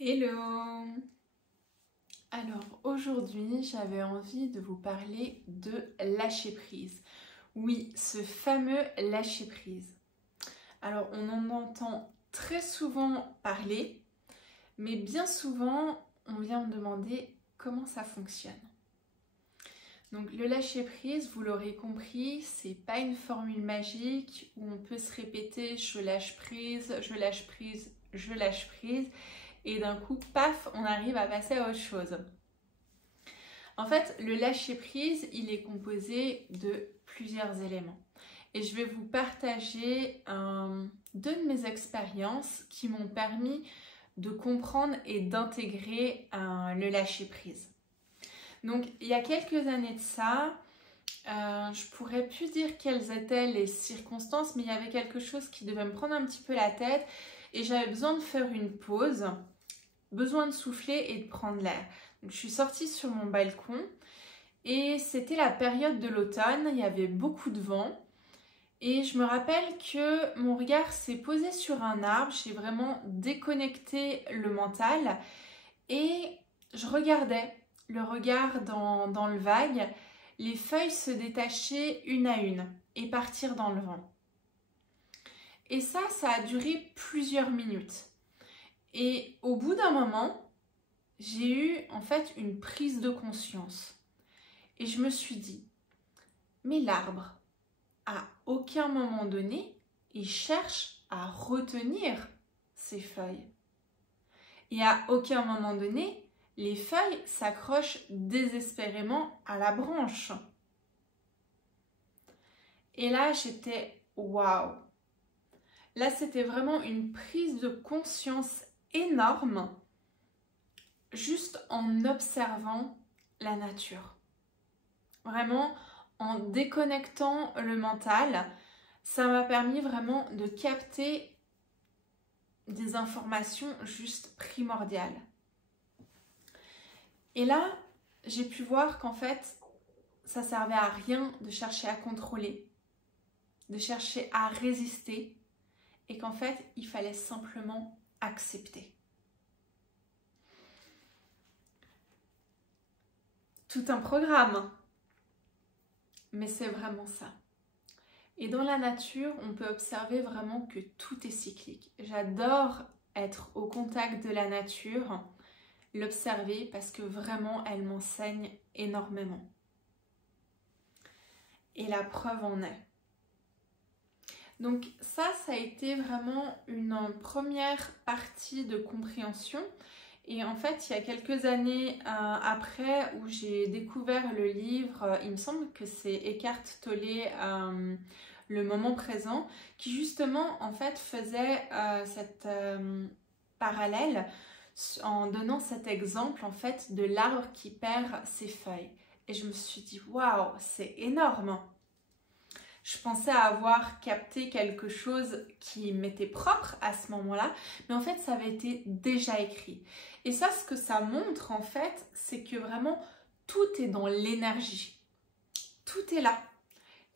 Hello! Alors aujourd'hui, j'avais envie de vous parler de lâcher prise. Oui, ce fameux lâcher prise. Alors on en entend très souvent parler, mais bien souvent, on vient me demander comment ça fonctionne. Donc le lâcher prise, vous l'aurez compris, c'est pas une formule magique où on peut se répéter je lâche prise, je lâche prise, je lâche prise. Et d'un coup, paf, on arrive à passer à autre chose. En fait, le lâcher-prise, il est composé de plusieurs éléments. Et je vais vous partager deux de mes expériences qui m'ont permis de comprendre et d'intégrer le lâcher-prise. Donc, il y a quelques années de ça, je pourrais plus dire quelles étaient les circonstances, mais il y avait quelque chose qui devait me prendre un petit peu la tête et j'avais besoin de faire une pause. Besoin de souffler et de prendre l'air. Donc, je suis sortie sur mon balcon et c'était la période de l'automne, il y avait beaucoup de vent et je me rappelle que mon regard s'est posé sur un arbre, j'ai vraiment déconnecté le mental et je regardais le regard dans le vague, les feuilles se détacher une à une et partir dans le vent. Et ça a duré plusieurs minutes. Et au bout d'un moment, j'ai eu en fait une prise de conscience. Et je me suis dit, mais l'arbre, à aucun moment donné, il cherche à retenir ses feuilles. Et à aucun moment donné, les feuilles s'accrochent désespérément à la branche. Et là, j'étais waouh! Là, c'était vraiment une prise de conscience énorme juste en observant la nature. Vraiment, en déconnectant le mental, ça m'a permis vraiment de capter des informations juste primordiales. Et là, j'ai pu voir qu'en fait, ça servait à rien de chercher à contrôler, de chercher à résister, et qu'en fait, il fallait simplement accepter. Tout un programme, mais c'est vraiment ça. Et dans la nature, on peut observer vraiment que tout est cyclique. J'adore être au contact de la nature, l'observer parce que vraiment elle m'enseigne énormément. Et la preuve en est. Donc ça a été vraiment une première partie de compréhension. Et en fait, il y a quelques années après où j'ai découvert le livre, il me semble que c'est Eckhart Tolle, Le moment présent, qui justement en fait faisait cette parallèle en donnant cet exemple en fait de l'arbre qui perd ses feuilles. Et je me suis dit waouh, c'est énorme! Je pensais avoir capté quelque chose qui m'était propre à ce moment-là, mais en fait, ça avait été déjà écrit. Et ça, ce que ça montre, en fait, c'est que vraiment, tout est dans l'énergie. Tout est là.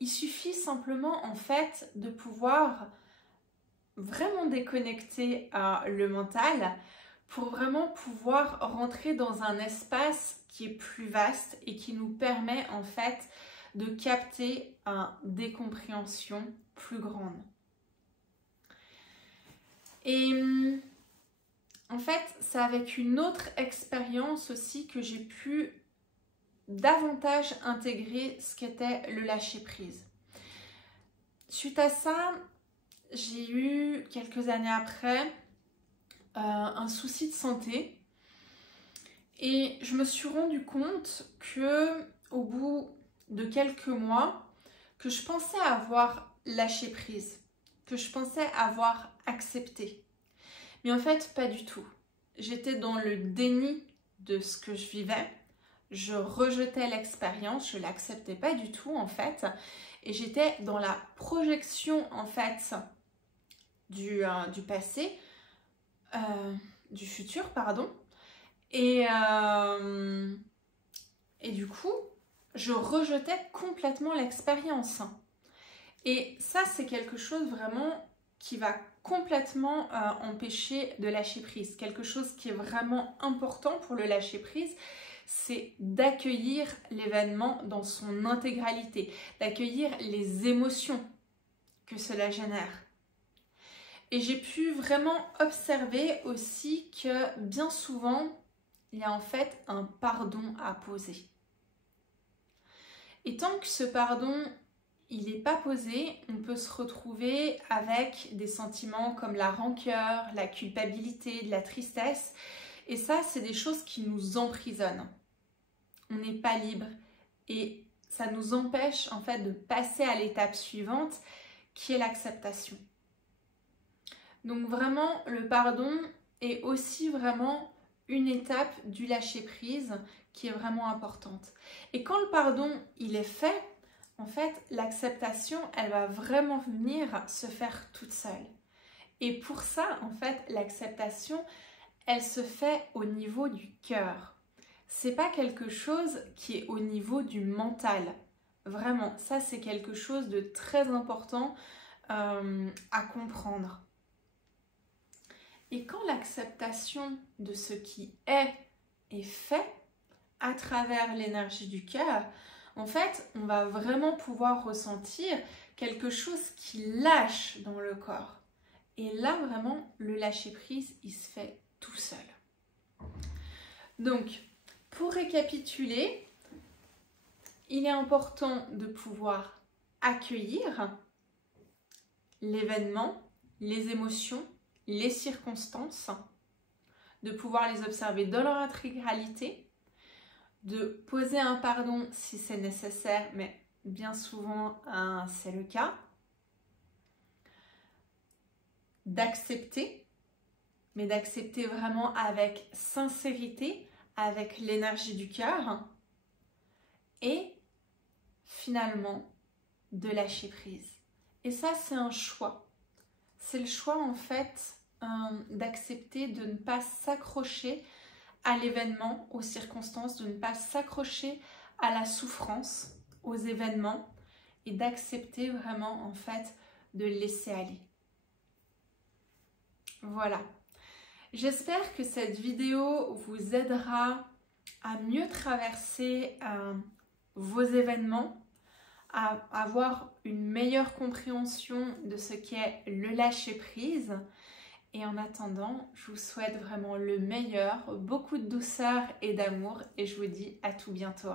Il suffit simplement, en fait, de pouvoir vraiment déconnecter le mental pour vraiment pouvoir rentrer dans un espace qui est plus vaste et qui nous permet, en fait, de capter des compréhensions plus grandes. Et en fait, c'est avec une autre expérience aussi que j'ai pu davantage intégrer ce qu'était le lâcher-prise. Suite à ça, j'ai eu quelques années après un souci de santé et je me suis rendu compte que au bout de quelques mois, que je pensais avoir lâché prise, que je pensais avoir accepté. Mais en fait, pas du tout. J'étais dans le déni de ce que je vivais. Je rejetais l'expérience, je ne l'acceptais pas du tout en fait. Et j'étais dans la projection en fait du passé, du futur, pardon. Et du coup, je rejetais complètement l'expérience. Et ça, c'est quelque chose vraiment qui va complètement empêcher de lâcher prise. Quelque chose qui est vraiment important pour le lâcher prise, c'est d'accueillir l'événement dans son intégralité, d'accueillir les émotions que cela génère. Et j'ai pu vraiment observer aussi que bien souvent, il y a en fait un pardon à poser. Et tant que ce pardon, il n'est pas posé, on peut se retrouver avec des sentiments comme la rancœur, la culpabilité, de la tristesse. Et ça, c'est des choses qui nous emprisonnent. On n'est pas libre et ça nous empêche en fait de passer à l'étape suivante qui est l'acceptation. Donc vraiment, le pardon est aussi vraiment une étape du lâcher-prise qui est vraiment importante. Et quand le pardon, il est fait, en fait, l'acceptation, elle va vraiment venir se faire toute seule. Et pour ça, en fait, l'acceptation, elle se fait au niveau du cœur. C'est pas quelque chose qui est au niveau du mental. Vraiment, ça c'est quelque chose de très important à comprendre. Et quand l'acceptation de ce qui est fait à travers l'énergie du cœur, en fait, on va vraiment pouvoir ressentir quelque chose qui lâche dans le corps. Et là, vraiment, le lâcher-prise, il se fait tout seul. Donc, pour récapituler, il est important de pouvoir accueillir l'événement, les émotions, les circonstances, de pouvoir les observer dans leur intégralité, de poser un pardon si c'est nécessaire, mais bien souvent c'est le cas, d'accepter, mais d'accepter vraiment avec sincérité, avec l'énergie du cœur, et finalement de lâcher prise. Et ça, c'est un choix. C'est le choix en fait d'accepter de ne pas s'accrocher à l'événement, aux circonstances, de ne pas s'accrocher à la souffrance, aux événements, et d'accepter vraiment en fait de laisser aller. Voilà. J'espère que cette vidéo vous aidera à mieux traverser vos événements, à avoir une meilleure compréhension de ce qu'est le lâcher-prise. Et en attendant, je vous souhaite vraiment le meilleur, beaucoup de douceur et d'amour, et je vous dis à tout bientôt.